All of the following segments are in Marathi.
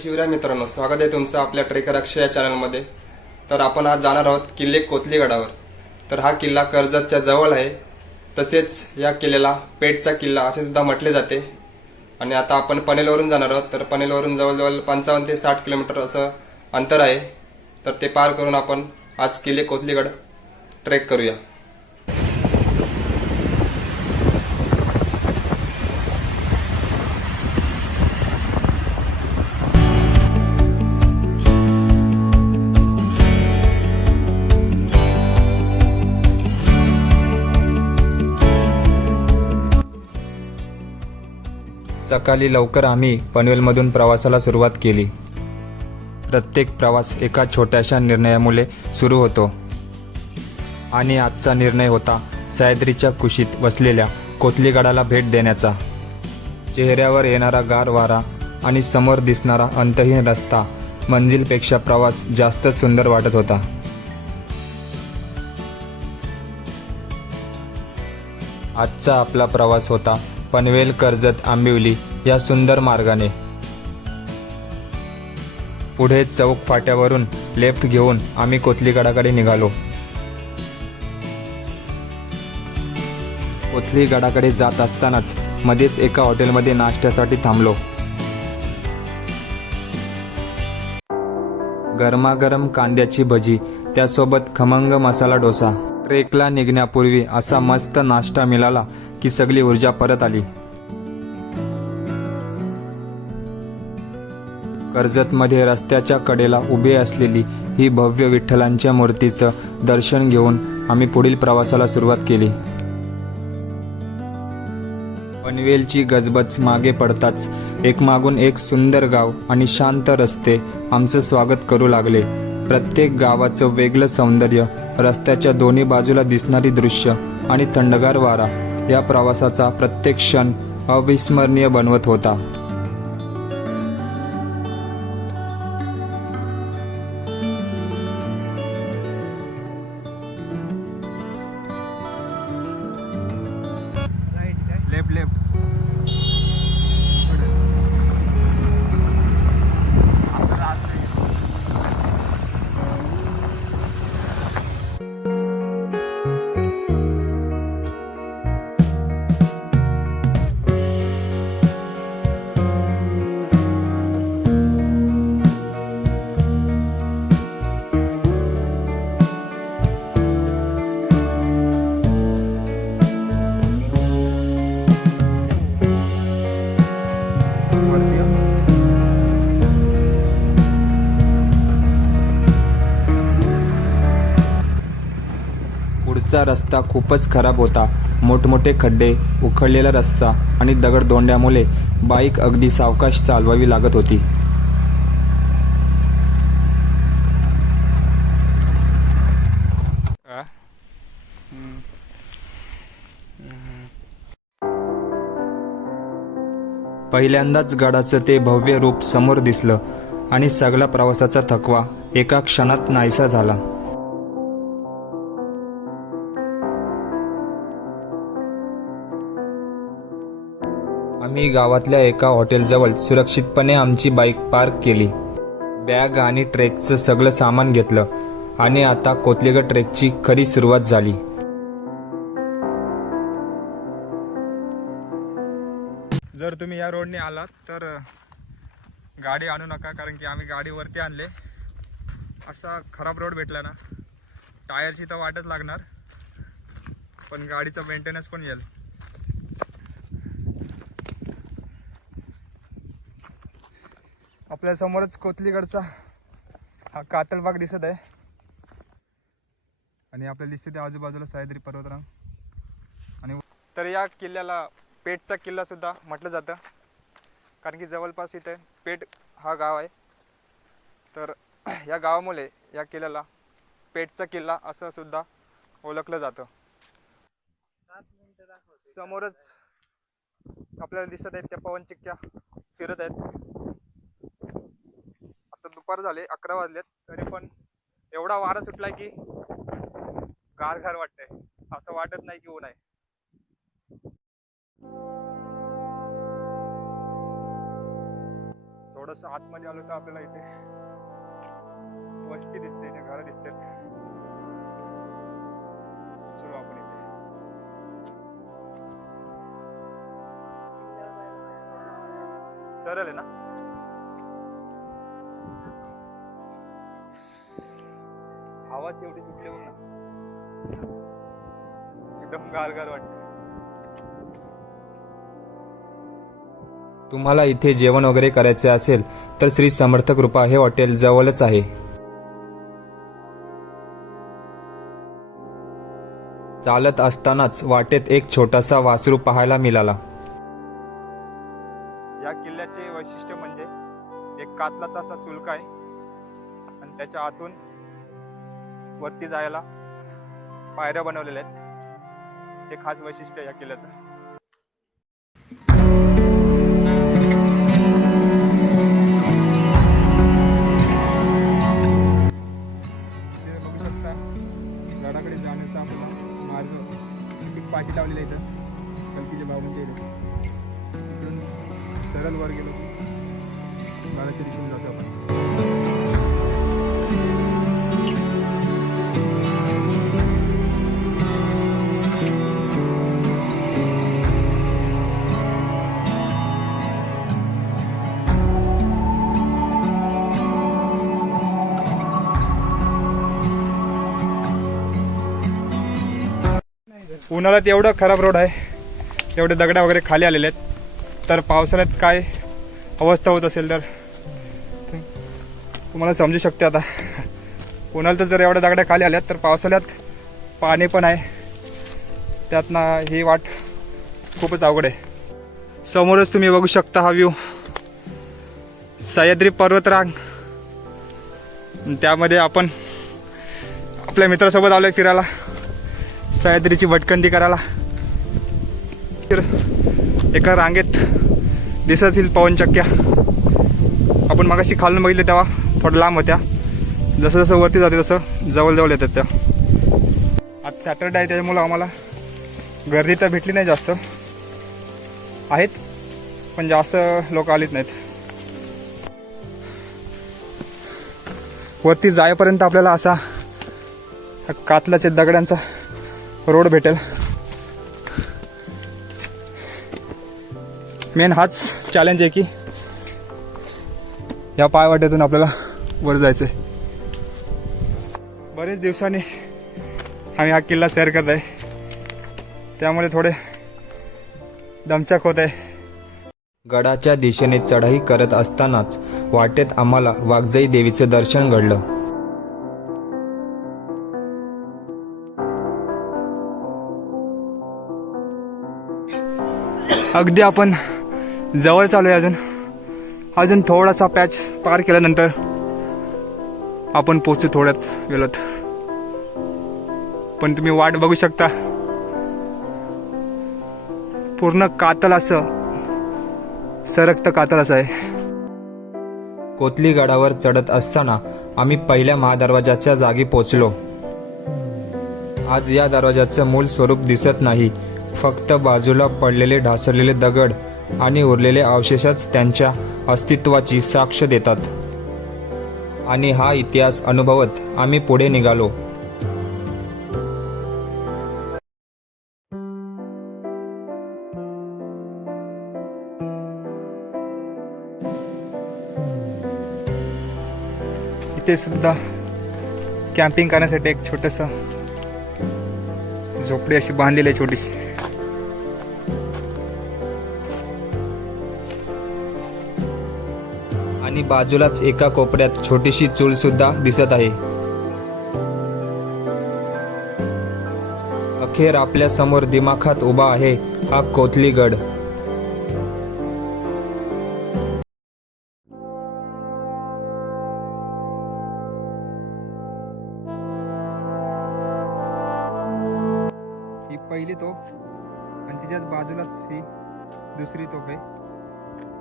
शिवराय मित्रांनो, स्वागत आहे तुमचं आपल्या ट्रेकर अक्षय या चॅनलमध्ये। तर आपण आज जाणार आहोत किल्ले कोथलीगडावर। तर हा किल्ला कर्जतच्या जवळ आहे, तसेच या किल्ल्याला पेठचा किल्ला असे सुद्धा म्हटले जाते। आणि आता आपण पनवेलवरून जाणार आहोत। तर पनवेलवरून जवळजवळ 55 ते 60 किलोमीटर असं अंतर आहे। तर ते पार करून आपण आज किल्ले कोथलीगड ट्रेक करूया। सकाळी लवकर आम्ही पनवेलमधून प्रवासाला सुरुवात केली। प्रत्येक प्रवास एका छोट्याशा निर्णयामुळे सुरू होतो आणि आजचा निर्णय होता सह्याद्रीच्या कुशीत वसलेल्या कोथलीगडाला भेट देण्याचा। चेहऱ्यावर येणारा गार वारा आणि समोर दिसणारा अंतहीन रस्ता मंजिलपेक्षा प्रवास जास्त सुंदर वाटत होता। आजचा आपला प्रवास होता पनवेल कर्जत आंबिवली या सुंदर मार्गाने। पुढे चौक फाट्यावरून लेफ्ट घेऊन आम्ही कोथलीगडाकडे निघालो। कोथलीगडाकडे जात असतानाच मध्येच एका हॉटेलमध्ये नाश्त्यासाठी थांबलो। गरमागरम कांद्याची भजी, त्यासोबत खमंग मसाला डोसा। ट्रेकला निघण्यापूर्वी असा मस्त नाश्ता मिळाला की सगळी ऊर्जा परत आली। कर्जतमध्ये रस्त्याच्या कडेला उभी असलेली ही भव्य विठ्ठलांच्या मूर्तीचं दर्शन घेऊन आम्ही पुढील प्रवासाला सुरुवात केली। पनवेलची गजबज मागे पडताच एकमागून एक सुंदर गाव आणि शांत रस्ते आमचं स्वागत करू लागले। प्रत्येक गावाचं वेगळं सौंदर्य, रस्त्याच्या दोन्ही बाजूला दिसणारी दृश्य आणि थंडगार वारा या प्रवासाचा प्रत्येक क्षण अविस्मरणीय बनवत होता। लेफ्ट लेफ्ट पुढचा रस्ता खूपच खराब होता। मोठमोठे खड्डे, उखडलेला रस्ता आणि दगडधोंड्यामुळे बाईक अगदी सावकाश चालवावी लागत होती। पहिल्यांदाच गडाचं ते भव्य रूप समोर दिसलं आणि सगळा प्रवासाचा थकवा एका क्षणात नाहीसा झाला। आम्ही गावातल्या एका हॉटेलजवळ सुरक्षितपणे आमची बाईक पार्क केली। बॅग आणि ट्रेकचं सगळं सामान घेतलं आणि आता कोथलीगड ट्रेकची खरी सुरुवात झाली। जर तुम्ही या रोडने आलात तर गाडी आणू नका, कारण की आम्ही गाडी वरती आणले। असा खराब रोड भेटला ना, टायरची तर वाटच लागणार, पण गाडीचा मेंटेनन्स पण येईल। आपल्या समोरच कोथलीगडचा हा कातळबाग दिसत आहे आणि आपल्याला दिसते त्या आजूबाजूला सह्याद्री पर्वतरांग। आणि तर या किल्ल्याला पेठचा किल्ला सुद्धा म्हटलं जातं, कारण की जवळपास इथे पेठ हा गाव आहे। तर या गावामुळे या किल्ल्याला पेठचा किल्ला असं सुद्धा ओळखलं जातं। समोरच आपल्याला दिसत आहेत त्या पवनचक्क्या फिरत आहेत। आता दुपार झाले, 11 वाजलेत, तरी पण एवढा वारा सुटलाय की गार गार वाटतंय, असं वाटत नाही की ऊन आहे। थोडंसं आतमध्ये आलो तर आपल्याला इथे वस्ती दिसते, इथे घरं दिसतात. चलो आपण इथे सरळ आहे ना. हवाच एवढी सुटली बघ ना, एकदम गारगार वाटते. तुम्हाला इथे जेवण वगैरे करायचे असेल तर श्री समर्थ कृपा हे हॉटेल जवळच आहे. चालत असतानाच वाटेत एक छोटासा वासरू पाहायला मिळाला. या किल्ल्याचे वैशिष्ट्य म्हणजे एक कातलाचा असा सुळका आहे आणि त्याच्या आतून वरती जायला पायऱ्या बनवलेल्या आहेत. हे खास वैशिष्ट्य आहे या किल्ल्याचं. इथे बघू शकता गडाकडे जाण्याचा आपला मार्ग, एक पाठी लावलेला आहे इथं कल्कीच्या बाबांच्या इथे. इकडून सरळ वर गेलो की गडाच्या दिशेने जातो आपण. उन्हाळ्यात एवढं खराब रोड आहे, एवढे दगडा वगैरे खाली आलेले आहेत, तर पावसाळ्यात काय अवस्था होत असेल तर तुम्हाला समजू शकते. आता उन्हाळ्यात जर एवढ्या दगड्या खाली आल्यात तर पावसाळ्यात पाणी पण आहे, त्यातनं ही वाट खूपच अवघड आहे. समोरच तुम्ही बघू शकता हा व्ह्यू, सह्याद्री पर्वतरांग. त्यामध्ये आपण आपल्या मित्रासोबत आलोय फिरायला, सह्याद्रीची भटकंती करायला. एका रांगेत दिसतील पवनचक्क्या. आपण मगाशी खालून बघितले तेव्हा थोडं लांब होत्या, जसं जसं वरती जाते तसं जवळ जवळ येतात त्या. आज सॅटरडे आहे त्याच्यामुळं आम्हाला गर्दी तर भेटली नाही, जास्त आहेत पण जास्त लोक आलीच नाहीत. वरती जायपर्यंत आपल्याला असा कातलाच्या दगडांचा रोड भेटेल. मेन हाच चॅलेंज आहे की या पायवाटेतून आपल्याला वर जायचं आहे. बरेच दिवसांनी आम्ही हा किल्ला सैर करत आहे, त्यामुळे थोडे दमछाक होत आहे. गडाच्या दिशेने चढाई करत असतानाच वाटेत आम्हाला वाघजाई देवीचं दर्शन घडलं. अगदी आपण जवळ चालू आहे. अजून थोडासा पॅच पार केल्यानंतर आपण पोचू थोड्यात वेळात. पण तुम्ही वाट बघू शकता, पूर्ण कातल असं, सरकतं कातल असं आहे. कोतली गडावर चढत असताना आम्ही पहिल्या महादरवाजाच्या जागी पोचलो. आज या दरवाजाचं मूळ स्वरूप दिसत नाही, फक्त बाजूला पडलेले ढासळलेले दगड आणि उरलेले अवशेषच त्यांच्या अस्तित्वाची साक्ष देतात. आणि हा इतिहास अनुभवत आम्ही पुढे निघालो. इथे सुद्धा कॅम्पिंग करण्यासाठी एक छोटंसं झोपडी अशी बांधलेली आहे, छोटीशी. आणि बाजूलाच एका कोपऱ्यात छोटीशी चूल सुद्धा दिसत आहे. अखेर आपल्या समोर दिमाखात उभा आहे हा कोतली गड. ही पहिली तोफ आणि तिच्याच बाजूलाच ही दुसरी तोफ आहे.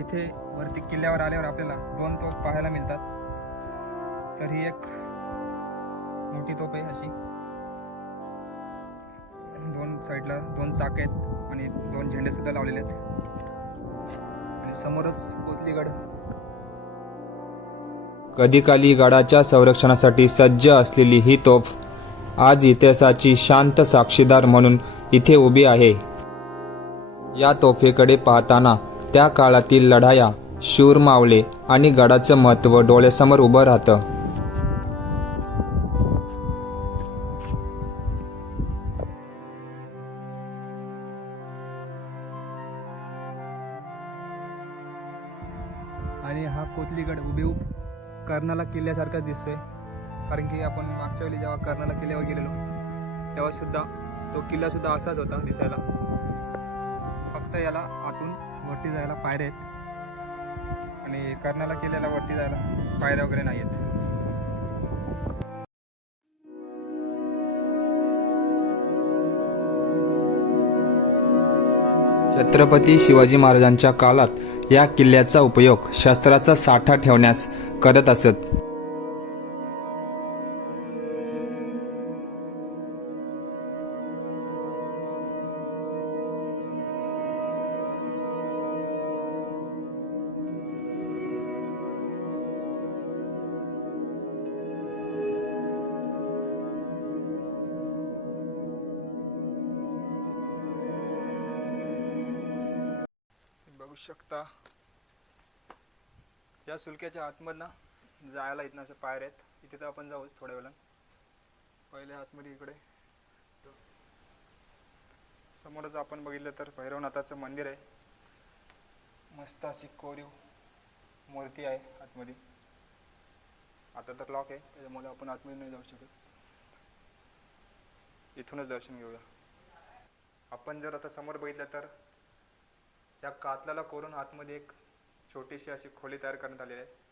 इथे वरती किल्ल्यावर आल्यावर आपल्याला दोन तोफ पाहायला मिळतात. तर ही एक मोठी तोफ आहे अशी, दोन साईडला दोन चाक आहेत आणि दोन झेंडे सुद्धा लावलेले आहेत. आणि समोरच कोतलीगड कधीकाली गडाच्या संरक्षणासाठी सज्ज असलेली ही तोफ आज इतिहासाची शांत साक्षीदार म्हणून इथे उभी आहे. या तोफेकडे पाहताना त्या काळातील लढाया, शूर मावळे आणि गडाचं महत्त्व डोळ्यासमोर उभं राहतं. आणि हा कोथलीगड हुबेहूब कर्नाला किल्ल्यासारखाच दिसतोय. कारण की आपण मागच्या वेळी जेव्हा कर्नाला किल्ल्यावर गेलेलो तेव्हा सुद्धा तो किल्ला सुद्धा असाच होता दिसायला. फक्त याला आतून वरती जायला पायऱ्या आहेत आणि कर्नाला किल्ल्याला वरती जायला पायऱ्या वगैरे नाही आहेत. छत्रपती शिवाजी महाराजांच्या काळात या किल्ल्याचा उपयोग शस्त्राचा साठा ठेवण्यास करत असत. बघू शकता या सुलक्याच्या आतमधनं जायला इथनं अशा पायऱ्या आहेत. इथे तर आपण जाऊच थोड्या वेळा. पहिले आतमध्ये इकडे समोरच आपण बघितलं तर भैरवनाथाचं मंदिर आहे. मस्त अशी कोरीव मूर्ती आहे आतमध्ये. आता तर लॉक आहे त्याच्यामुळे आपण आतमध्ये नाही जाऊ शकत. इथूनच दर्शन घेऊया. आपण जर आता समोर बघितलं तर या कातलाला कोरून आतमध्ये एक छोटीशी अशी खोली तयार करण्यात आलेली आहे.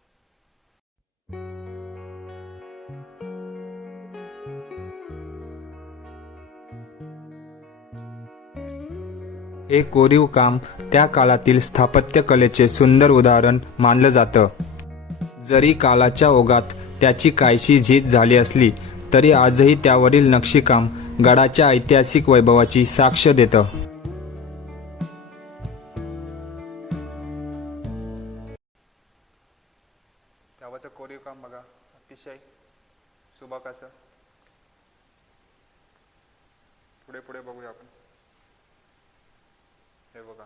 हे कोरीव काम त्या काळातील स्थापत्यकलेचे सुंदर उदाहरण मानलं जातं. जरी काळाच्या ओघात त्याची काहीशी झीज झाली असली तरी आजही त्यावरील नक्षीकाम गडाच्या ऐतिहासिक वैभवाची साक्ष देतं. त्यावरचं कोरीव काम बघा, अतिशय सुबक असं. पुढे पुढे बघूया आपण. हे बघा,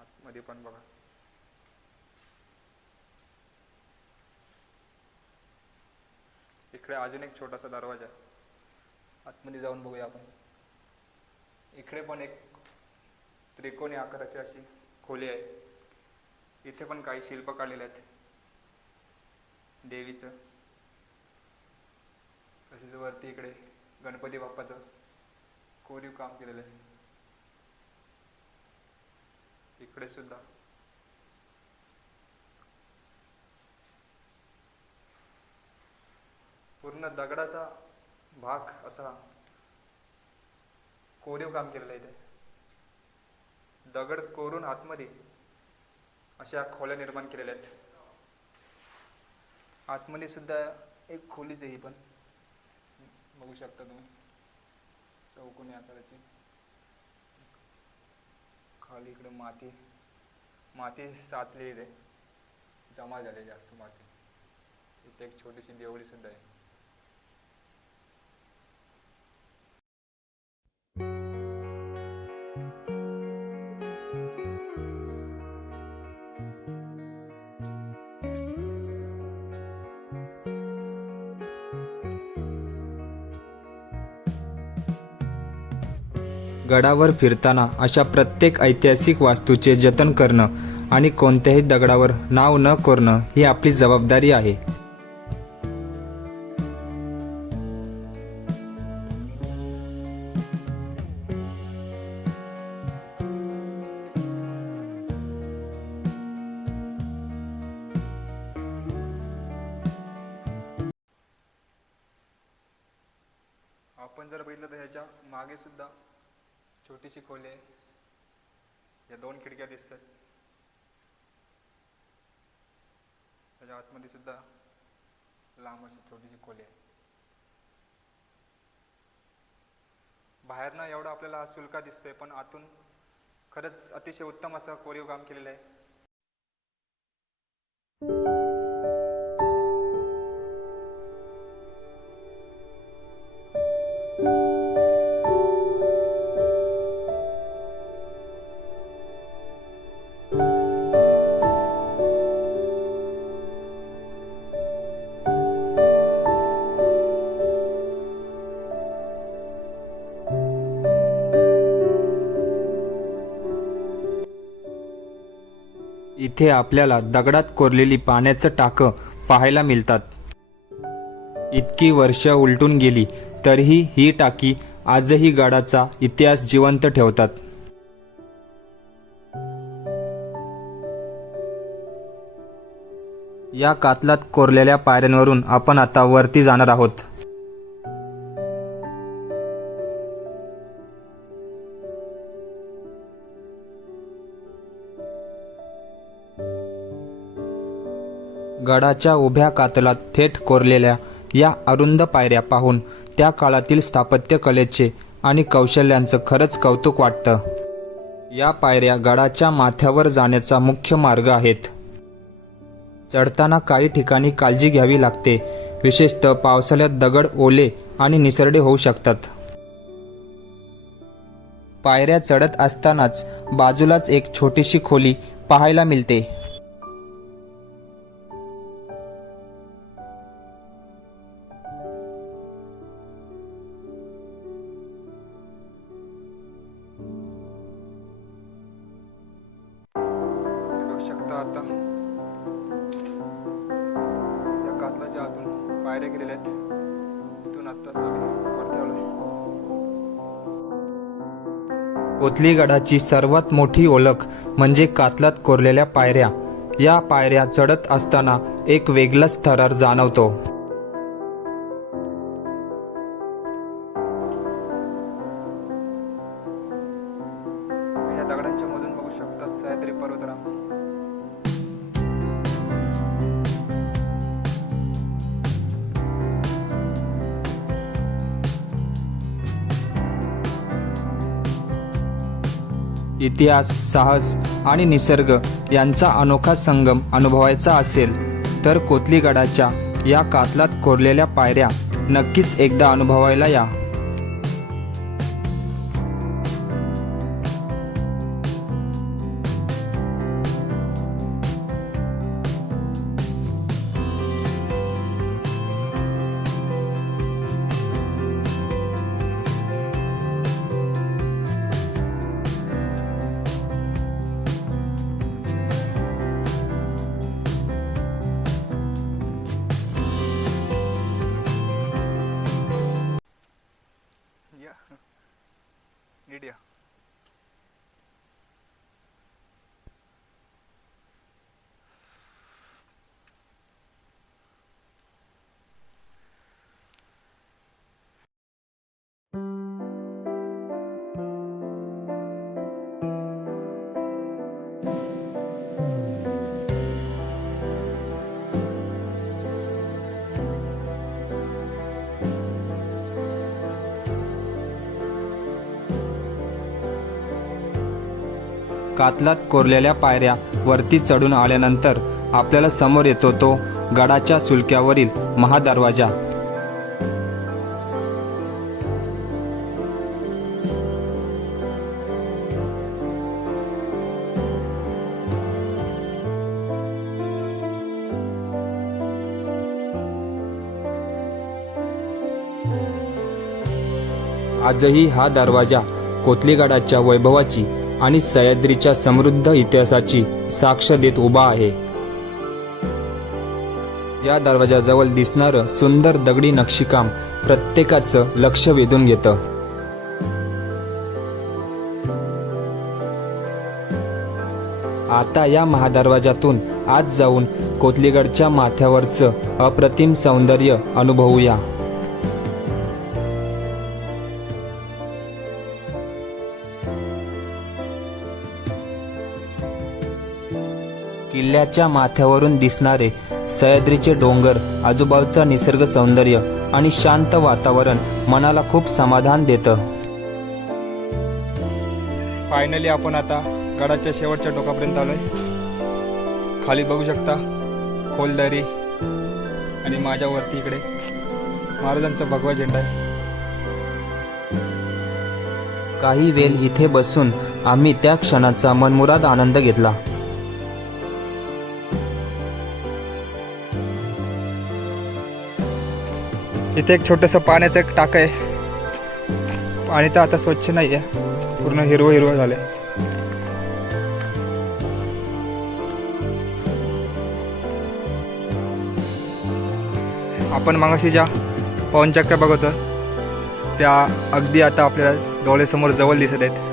आतमध्ये पण बघा. इकडे अजून एक छोटासा दरवाजा आहे. आतमध्ये जाऊन बघूया आपण. इकडे पण एक त्रिकोणी आकाराची अशी खोली आहे. इथे पण काही शिल्प काढलेले आहेत देवीचं. तसेच वरती इकडे गणपती बाप्पाचं कोरीव काम केलेलं आहे. इकडे सुद्धा पूर्ण दगडाचा भाग असा कोरीव काम केलेलं आहे. इथे दगड कोरून आतमध्ये अशा खोल्या निर्माण केलेल्या आहेत. आतमध्ये सुद्धा एक खोलीच आहे. ही पण बघू शकता तुम्ही, चौकोनी आकाराची. खाली इकडे माती साचलेली आहे, जमा झाली जास्त माती. इथे एक छोटीशी देवळी सुद्धा आहे. गडावर फिरताना अशा प्रत्येक ऐतिहासिक वास्तूचे जतन करणं आणि कोणत्याही दगडावर नाव न कोरणं ही आपली जबाबदारी आहे. आपण जर बघितलं तर ह्याच्या मागे सुद्धा छोटीशी खोली आहे. या 2 खिडक्या दिसतात. त्याच्या आतमध्ये सुद्धा लांब अशी छोटीशी खोली आहे. बाहेरनं एवढा आपल्याला सुलका दिसतोय पण आतून खरंच अतिशय उत्तम असं कोरीव काम केलेलं आहे. इथे आपल्याला दगडात कोरलेली पाण्याचं टाकं पाहायला मिळतात. इतकी वर्ष उलटून गेली तरीही ही टाकी आजही गडाचा इतिहास जिवंत ठेवतात. या कातलात कोरलेल्या पायऱ्यांवरून आपण आता वरती जाणार आहोत. गडाच्या उभ्या कातलात थेट कोरलेल्या या अरुंद पायऱ्या पाहून त्या काळातील स्थापत्यकलेचे आणि कौशल्यांचं खरंच कौतुक वाटतं. या पायऱ्या गडाच्या माथ्यावर जाण्याचा मुख्य मार्ग आहेत. चढताना काही ठिकाणी काळजी घ्यावी लागते, विशेषतः पावसाळ्यात दगड ओले आणि निसरडे होऊ शकतात. पायऱ्या चढत असतानाच बाजूलाच एक छोटीशी खोली पाहायला मिळते. आता या कातलाच्या आतून पायऱ्या गेलेल्या आहेत. तिथून आत्ताच आम्ही वरती आलोय. कोथली गडाची सर्वात मोठी ओळख म्हणजे कातलात कोरलेल्या पायऱ्या. या पायऱ्या चढत असताना एक वेगळाच थरार जाणवतो. या दगडांच्या मधून बघू शकता सह्याद्री पर्वतरांग. इतिहास, साहस आणि निसर्ग यांचा अनोखा संगम अनुभवायचा असेल तर कोथली गडाच्या या कातलात कोरलेल्या पायऱ्या नक्कीच एकदा अनुभवायला या. मीडिया कातलात कोरलेल्या पायऱ्या वरती चढून आल्यानंतर आपल्याला समोर येतो तो गडाच्या सुलक्यावरील महादरवाजा. आजही हा दरवाजा कोथलीगडाच्या वैभवाची आणि सह्याद्रीच्या समृद्ध इतिहासाची साक्ष देत उभा आहे. या दरवाजाजवळ दिसणारं सुंदर दगडी नक्षीकाम प्रत्येकाचं लक्ष वेधून घेतं. आता या महादरवाजातून आत जाऊन कोथलीगडच्या माथ्यावरचं अप्रतिम सौंदर्य अनुभवूया. किल्ल्याच्या माथ्यावरून दिसणारे सह्याद्रीचे डोंगर, आजूबाजूचा निसर्ग सौंदर्य आणि शांत वातावरण मनाला खूप समाधान देतं. फायनली आपण आता गडाच्या शेवटच्या टोकापर्यंत आलोय. खाली बघू शकता खोल दरी आणि माझ्यावरती इकडे महाराजांचा भगवा झेंडा आहे. काही वेळ इथे बसून आम्ही त्या क्षणाचा मनमुराद आनंद घेतला. इथे एक छोटंसं पाण्याचं एक टाक आहे. पाणी तर आता स्वच्छ नाही आहे, पूर्ण हिरवं हिरवं झालंय. आपण मागाशी ज्या पवनचक्क्या बघत होतो त्या अगदी आता आपल्याला डोळ्यासमोर जवळ दिसत आहेत.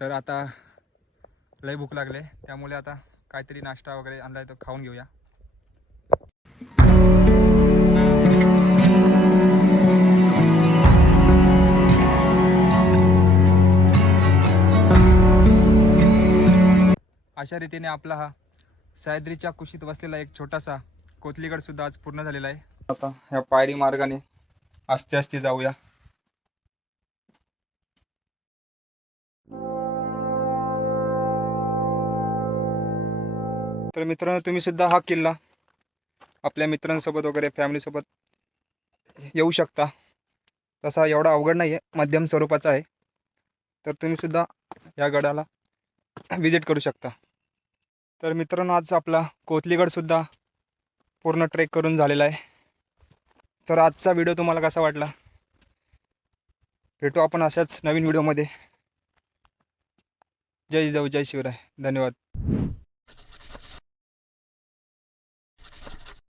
तर आता लय भूक लागले, त्यामुळे आता काहीतरी नाश्ता वगैरे आणलाय तो खाऊन घेऊया. अशा रीतीने आपला हा सह्याद्रीच्या कुशीत वसलेला एक छोटासा कोथलीगड सुद्धा आज पूर्ण झालेला आहे. आता ह्या पायरी मार्गाने आस्ते आस्ते जाऊया. तर मित्रांनो, तुम्ही सुद्धा हा किल्ला आपल्या मित्रांसोबत वगैरे फॅमिलीसोबत येऊ शकता. तसा एवढा अवघड नाही आहे, मध्यम स्वरूपाचा आहे. तर तुम्ही सुद्धा या गडाला विजिट करू शकता. तर मित्रांनो, आज आपला कोथलीगड सुद्धा पूर्ण ट्रेक करून झालेला आहे. तर आजचा व्हिडिओ तुम्हाला कसा वाटला? भेटू आपण अशाच नवीन व्हिडिओमध्ये. जय जिजाऊ, जय शिवराय. धन्यवाद.